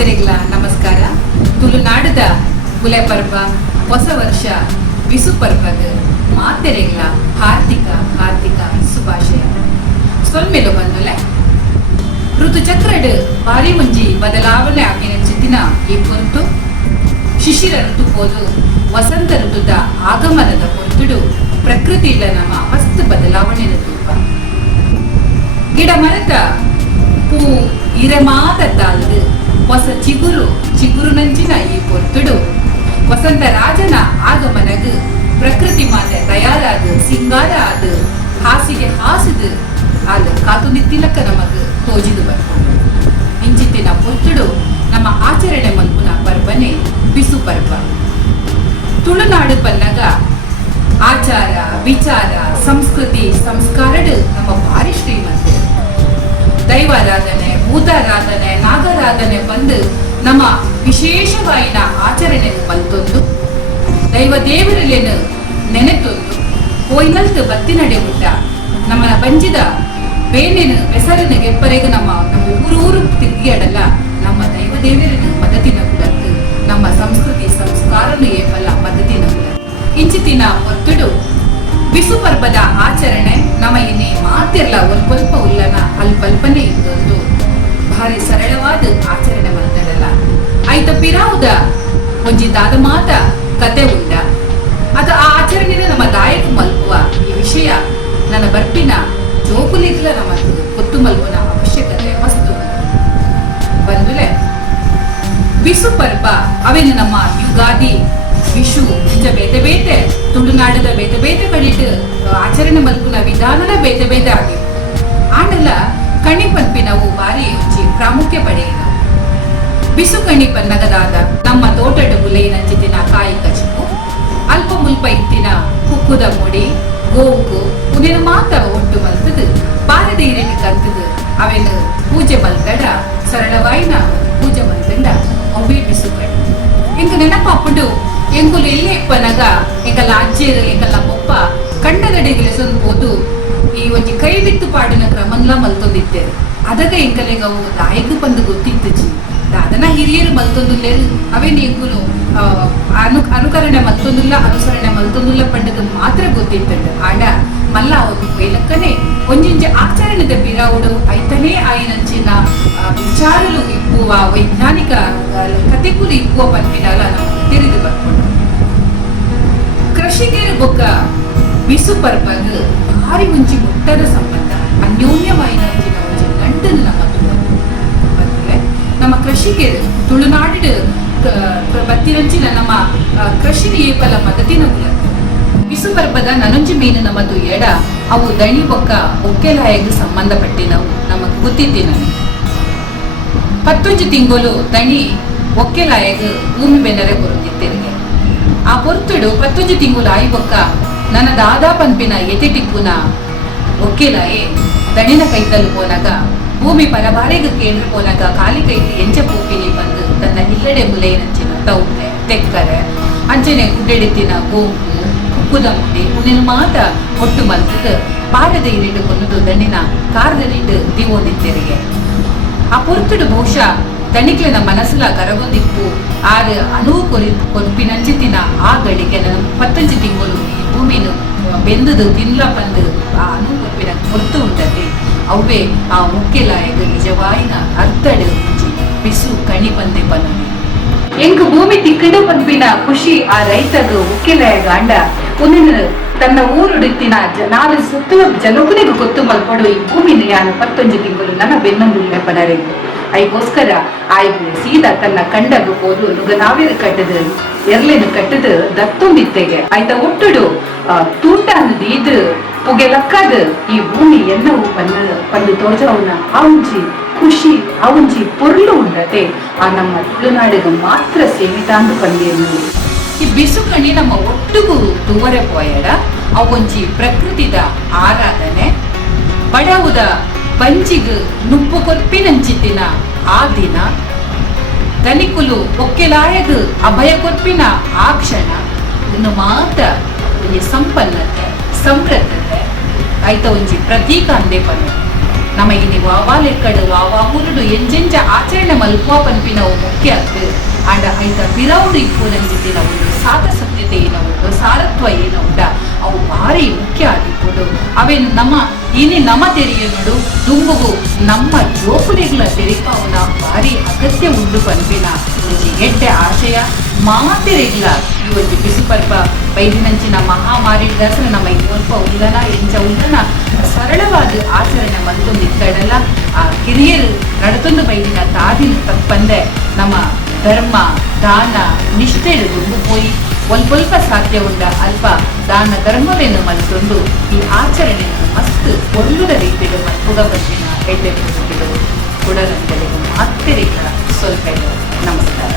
ಮಾತೆರೆಗ್ಲ ನಮಸ್ಕಾರ. ತುಳುನಾಡದ ಗುಲೆ ಪರ್ವ ಹೊಸ ವರ್ಷ ಬಿಸು ಪರ್ವದ ಮಾತೆರೆಗ್ಲ ಹಾರ್ದಿಕ ಶುಭಾಶಯ. ಸ್ವಲ್ಮೆಲು ಬಂದುಲೆ ಋತುಚಕ್ರಡ್ ಬಾರಿ ಒಂಜಿ ಬದಲಾವಣೆ ಆಗಿನ ಚಿತ್ತಿನ ಈ ಕುರಿತು ಶಿಶಿರ ಋತು ಪೋದು ವಸಂತ ಋತುದ ಆಗಮನದ ಹೊರತುಡು ಪ್ರಕೃತಿಯಿಂದ ನಮ್ಮ ಮಸ್ತ್ ಬದಲಾವಣೆ ತೂಪ ಗಿಡ ಮರದ ಪೂ ಇರಮಾದ ತಾಳ್ದು ಹೊಸ ಚಿಗುರು ನಂಚಿನ ಈ ಹೊರತುಡು ವಸಂತ ರಾಜನ ಆಗಮನಗ ಪ್ರಕೃತಿ ಮಾತೆ ತಯಾರಾದ ಸಿಂಗಾರ ಆದ ಹಾಸಿಗೆ ಹಾಸಿದು ಆದ ಕಾತು ನಿತ್ತಿಲಕ್ಕ ನಮಗ ತೋಜಿದು ಬರ್ಕೊಂಡು ಇಂಚಿತ್ತಿನ ಹೊರತುಡು ನಮ್ಮ ಆಚರಣೆ ಮಲ್ಪುನ ಪರ್ವನೆ ಬಿಸು ಪರ್ವ. ತುಳುನಾಡು ಪನ್ನಗ ಆಚಾರ ವಿಚಾರ ಸಂಸ್ಕೃತಿ ಸಂಸ್ಕಾರಡ್ ನಮ್ಮ ಭಾರಿ ಶ್ರೀಮಂತ. ದೈವಾರಾಧನೆ ಭೂತಾರಾಧನೆ ನಾಗರಾಧನೆ ಬಂದು ನಮ್ಮ ವಿಶೇಷವಾಯಿನ ಆಚರಣೆ ಮಲ್ತೊಂದು ದೈವ ದೇವರಲ್ಲೇನು ನೆನೆತೊಂದು ಕೊಯ್ನಲ್ತು ಬತ್ತಿನಡೆ ಬಿಟ್ಟ ನಮ್ಮನ ಬಂಜಿದ ಬೇನೆನು ಬೆಸರನ ಗೆಪ್ಪರೆಗೆ ನಮ್ಮ ಊರೂರು ತಿರುಗಿಯಡಲ್ಲ ನಮ್ಮ ದೈವ ದೇವರನ್ನು ಮದತಿನ ಕುಲತ್ತು ನಮ್ಮ ಸಂಸ್ಕೃತಿ ಸಂಸ್ಕಾರನು ಏಪಲ್ಲ ಮದತಿನ ಕುಲ ಇಂಚಿತಿನ ಒತ್ತುಡು ಬಿಸು ಪರ್ವದ ಆಚರಣೆ ನಮ್ಮ ಇನ್ನೇ ಮಾತಿರ್ಲ ಸ್ವಲ್ಪ ಉಲ್ಲನ ಅಲ್ಪಲ್ಪನೆ ಇದ್ದೊಂದು ಭಾರಿ ಸರಳವಾದ ಆಚರಣೆ ಮಾಡ್ತಾರಲ್ಲ ಆಯ್ತ ಪಿರಾವುದ ಒಂಜಿ ದಾದ ಮಾತ ಕತೆ ಉಂಡ ಅದು ಆ ಆಚರಣೆನ ನಮ್ಮ ದಾಯಕ ಮಲ್ಪುವ ಈ ವಿಷಯ ನನ್ನ ಬರ್ಪಿನ ಜೋಕುಲಿಗ್ಲ ನಮ್ಮ ಗೊತ್ತು ಮಲ್ಪುನ ಅವಶ್ಯಕತೆ ಮಸ್ತು ಬಂದುಲೆ ಬಿಸು ಪರ್ವ ಅವೇನು ನಮ್ಮ ಯುಗಾದಿ ವಿಶು ಇಂಚ ಬೇತೆ ತುಳುನಾಡದ ಬೇತೆ ಕಡಿಟ್ ಆಚರಣೆ ಮಲ್ಪುನ ವಿಧಾನದ ಬೇತೆ ಆಗಿವೆ ಆಂಡಲ ಕಣಿ ಪನ್ಪಿನವು ಬಾರಿ ಒಂಜಿ ಪ್ರಾಮುಖ್ಯ ಪಡೆಯಿನ ಬಿಸು ಕಣಿ ಪನ್ನಗದಾದ ನಮ್ಮ ತೋಟದ ಗುಲೆಯಿನ ಚಿತ್ತಿನ ಕಾಯಿ ಕಚಿಪು ಅಲ್ಪ ಮುಲ್ಪ ಇತ್ತಿನ ಕುಕ್ಕುದ ಮುಡಿ ಗೋವುಕು ಉದಿನ ಮಾತ ಒಟ್ಟು ಮಲ್ತದು ಬಾರದ ಇರಿನಿ ಕರ್ತದು ಅವೆನು ಪೂಜೆ ಮಲ್ತಡ ಸರಳವಾಯಿನ ಪೂಜೆ ಮಲ್ತಂಡ ಅವೇ ಬಿಸು ಕಣಿ ಎಂಕ ನೆನಪಾಪುಡು ಎಂಕುಲು ಎಲ್ಲೇ ಪನಗ ಎಂಕಲ್ಲ ಅಜ್ಜೇರು ಎಂಕಲ್ಲ ಮೊಪ್ಪ ಕಂಡಗಡೆಗಿಲೆ ಸೊಂದು ಈ ಒಂಜಿ ಕೈ ಬಿತ್ತು ಪಾಡಿನ ಕ್ರಮನ್ಲ ಮಲ್ತೊಂದಿತ್ತೇರು ಅದಗ ಎಂಕಲೆಗ ಅವು ದಾಯಕ ಬಂದು ಗೊತ್ತಿತ್ತು ಅದನ್ನ ಹಿರಿಯರು ಮಲ್ತೊಂದುಲ್ಲೇರು ಅವೇನು ಎಂಕುಲು ಅನುಕರಣೆ ಮಲ್ತೊಂದುಲ್ಲ ಅನುಸರಣೆ ಮಲ್ತೊಂದುಲ್ಲ ಪಂಡದು ಮಾತ್ರ ಗೊತ್ತಿತ್ತಂಡ ಆಡ ಮಲ್ಲ ಒಂದು ಬೇಲಕ್ಕನೆ ಒಂಜಿಂಜ ಆಚರಣೆದ ಪಿರಾವುಡು ಐತನೇ ಆಯಿನಂಚಿನ ವಿಚಾರಲು ಇಪ್ಪುವ ವೈಜ್ಞಾನಿಕ ಕತೆಕುಲು ಇಪ್ಪುವ ಪನ್ಪಿನಲ ನಮಗೆ ತಿಳಿದು ಬರ್ಕೊಂಡು ಕೃಷಿಕರು ಬೊಕ್ಕ ಬಿಸು ಪರ್ವಗ ಭಾರಿ ಒಂಜಿ ಮುಟ್ಟದ ಸಂಬಂಧ ಅನ್ಯೋನ್ಯವಾಯಿನ ಒಂಜಿ ಗಂಟನ್ನು ನಮ್ಮ ಬಂದ್ರೆ ನಮ್ಮ ಕೃಷಿಕರು ತುಳುನಾಡಿನ ಬತ್ತಿರಂಚಿನ ನಮ್ಮ ಕೃಷಿ ಏಪಲ ಮದತಿನ ಮೂಲಕ ಬಿಸು ಪರ್ವದ ನನೊಂಜಿ ಮೀನು ನಮ್ಮದು ಎಡ ಅವು ದಣಿ ಬೊಕ್ಕ ಒಕ್ಕೆಲಾಯಗ ಸಂಬಂಧಪಟ್ಟಿನವು ನಮಗೆ ಗೊತ್ತಿದ್ದಿನ 11 ತಿಂಗಳು ದಣಿ ಒಕ್ಕೆಲಾಯಗ ಭೂಮಿ ಬೆನ್ನರೆ ಕೊರುತ್ತಿದ್ದೇನೆ ಆ ಪೊರ್ತುಡು 11 ತಿಂಗಳು ಆಯಿ ಬೊಕ್ಕ ನನ್ನ ದಾದಾ ಪನ್ಪಿನ ಎತೆಟಿಕ್ಕುನ ಒಕ್ಕೆಲಾಯೆ ದಣಿನ ಕೈತಲು ಪೋನಾಗ ಭೂಮಿ ಪರಬಾರೆಗೆ ಕೇಂದ್ರ ಪೋನಾಗ ಖಾಲಿ ಕೈಲಿ ಎಂಚ ಪೂಪಿನಿ ಬಂದು ತನ್ನ ಹಿಲ್ಲಡೆ ಮುಲೆಯಂಚಿನ ತೌಟೆ ತೆಕ್ಕರೆ ಅಂಚನೆ ಗುಡ್ಡೆಡಿತಿನ ಗೋಪು ಕುಕ್ಕುದ ಮುಡಿ ಉನಿನ ಮಾತ ಒಟ್ಟು ಮಲ್ತದ ಪಾರದ ಇರಿಡು ಕೊನ್ನದು ದಣಿನ ಕಾರ್ದನಿಟ್ಟು ದಿವೋದಿತ್ತೆರಿಗೆ ಆ ಪೊರ್ತುಡು ಬಹುಶಃ ದಣಿಕ್ಲೆನ ಮನಸ್ಸುಲ ಕರಗೊಂದಿಪ್ಪು ಆರು ಅನುವು ಕೊರ್ಪಿನಂಚಿತಿನ ಆ ಗಳಿಗೆ ನಾನು 15 ತಿಂಗಳು ಈ ಭೂಮಿನು ಬೆಂದುದು ತಿನ್ಲ ಬಂದು ಆ ಅನುವು ಕೊರ್ಪಿನ ಹೊರ್ತು ಉಂಟತೆ ಅವೇ ಆ ಮುಖ್ಯಲಾಯಕ ನಿಜವಾಯಿನ ಅರ್ಥಡು ಬಿಸು ಕಣಿ ಬಂದೆ ಪನ್ನು ಎಂಕು ಭೂಮಿ ತಿಕ್ಕಡು ಪನ್ಪಿನ ಖುಷಿ ಆ ರೈತರು ಮುಖ್ಯಲಾಯ ಗಾಂಡ ಉನಿನ ತನ್ನ ಊರುಡುತ್ತಿನ ನಾಲು ಸುತ್ತುವ ಜನಕುನಿಗೂ ಗೊತ್ತು ಮಲ್ಪಡು ಈ ಭೂಮಿನ ಯಾನು 11 ತಿಂಗಳು ನನ್ನ ಬೆನ್ನೊಂದಿಲ್ಲ ಪಡರೆಗೂ ಐಗೋಸ್ಕರ ಆಯ್ಕೆ ಸೀದಾ ತನ್ನ ಕಂಡಗ ಹೋದು ನುಗನಾವಿರ ಕಟ್ಟದು ಎರ್ಲೆನು ಕಟ್ಟದು ದತ್ತೊಂದಿತ್ತೆಗೆ ಆಯ್ತ ಒಟ್ಟುಡು ತೂಟ ಅನ್ನದು ಪುಗೆ ಲಕ್ಕದ ಈ ಭೂಮಿ ಎನ್ನವು ಪಂದು ತೋಜವನ ಆವುಂಜಿ ಖುಷಿ ಆವುಂಜಿ ಪೊರ್ಲು ಉಂಡತೆ ಆ ನಮ್ಮ ತುಳುನಾಡಿಗೆ ಮಾತ್ರ ಸೇವಿತಾಂದು ಪಂದಿಯನ್ನು ಈ ಬಿಸು ಕಣಿ ನಮ್ಮ ಒಟ್ಟುಗೂ ತೂವರೆ ಪೋಯಡ ಅವೊಂಜಿ ಪ್ರಕೃತಿದ ಆರಾಧನೆ ಬಡವುದ ಬಂಜಿಗ್ ನುಪ್ಪು ಕೊರ್ಪಿನಂಚಿತ್ತಿನ ಆ ದಿನ ಧನಿಕುಲು ಒಕ್ಕೆಲಾಯಗ ಅಭಯ ಕೊರ್ಪಿನ ಆ ಕ್ಷಣ ಇನ್ನು ಮಾತ ಸಂಪನ್ನತೆ ಸಮೃದ್ಧತೆ ಆಯ್ತ ಒಂಜಿ ಪ್ರತೀಕ ಅಂದೇ ಪನ್ನು ನಮ್ಮ ಇನಿ ವಾವಾಲೆಕ್ಕಡು ವಾವಾಮುರುಡು ಎಂಜೆಂಜ ಆಚರಣೆ ಮಲ್ಪುವ ಪನ್ಪಿನವು ಮುಖ್ಯ ಅತ್ತು ಅಂಡ ಐತ ಪಿರೌಡು ಇಪ್ಪುನಂಜಿತ್ತಿನ ಒಂದು ಸಾತಸತ್ಯತೆ ಏನ ಉಂಟು ಸಾರತ್ವ ಏನ ಉಂಡ ಅವು ಭಾರಿ ಮುಖ್ಯ ಆಗಿಪ್ಪುಡು ಅವೇನು ನಮ್ಮ ತೆರಿಗೆ ನೋಡು ದುಂಬುಗು ನಮ್ಮ ಜೋಪುಲೆಗಳ ತೆರಿಪಾವುನ ಭಾರಿ ಅಗತ್ಯ ಉಂಡು ಪನ್ಪಿನ ಒಂಜಿ ಎಡ್ಡೆ ಆಶಯ ಮಾತೆರೆಗ್ಲ ಈ ಒಂದು ಬಿಸು ಪರ್ಪ ಬೈದಿನಂಚಿನ ಮಹಾಮಾರಿ ದಸರ ನಮ್ಮ ಈ ಸ್ವಲ್ಪ ಉಲ್ಲನ ಎಂಚ ಉಲ್ಲನ ಸರಳವಾದ ಆಚರಣೆ ಮತ್ತೊಂದು ಇತ್ತಡಲ್ಲ ಆ ಕಿರಿಯರು ನಡತೊಂದು ಬೈದಿನ ತಾದಿನ ತಪ್ಪಂದೆ ನಮ್ಮ ಧರ್ಮ ದಾನ ನಿಷ್ಠೆಡು ದುಂಬು ಪೋಯಿ ಸ್ವಲ್ಪ ಸಾಧ್ಯ ಉಂಡ ಅಲ್ಪ ದಾನ ಧರ್ಮವೇನು ಮತ್ತೊಂದು ಈ ಆಚರಣೆಯನ್ನು ಮಸ್ತ್ ಒಳ್ಳುದ ರೀತಿಯಲ್ಲಿ ಮತ್ತುಗ ಬಂದಿನ ಎಡ್ಡೆ ಕೊಡಲು ಮಾತೆರೆಗಳ ಸ್ವಲ್ಪ ನಮಸ್ಕಾರ.